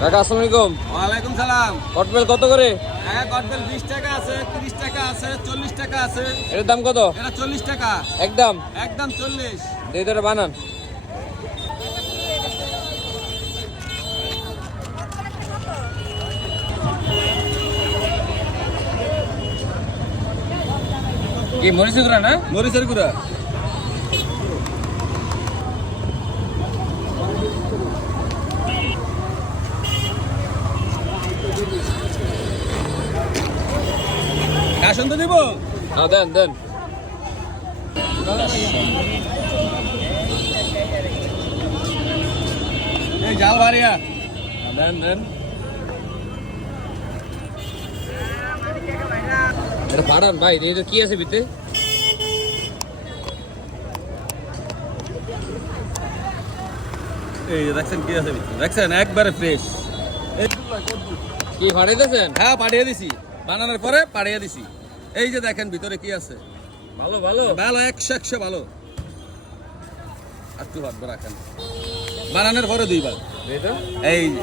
কাকা আসসালামু আলাইকুম। ওয়ালাইকুম সালাম। কটবেল কত করে? হ্যাঁ, কটবেল 20 টাকা আছে, 30 টাকা আছে, 40 টাকা আছে। এটার দাম কত? এটা 40 টাকা। একদম একদম 40। দিয়ে ধরে বানান। কি মরিচের গুঁড়া না? মরিচের গুঁড়া। কাশন তো দিব? হ্যাঁ দেন দেন। এই জাল ভারিয়া। দেন দেন। এটা পাড়ান ভাই, এই তো কি আছে ভিতরে? এই যে দেখছেন কি আছে? দেখছেন একবারে ফ্রেশ। কি ফাড়াইতেছেন? হ্যাঁ, পাঠিয়ে দিছি। বানানোর পরে পাঠিয়ে দিছি। এই যে দেখেন ভিতরে কি আছে। ভালো ভালো। ভালো, 100 ভালো। একটু ভাত রাখেন। বানানোর পরে 2 বার। এই তো এই যে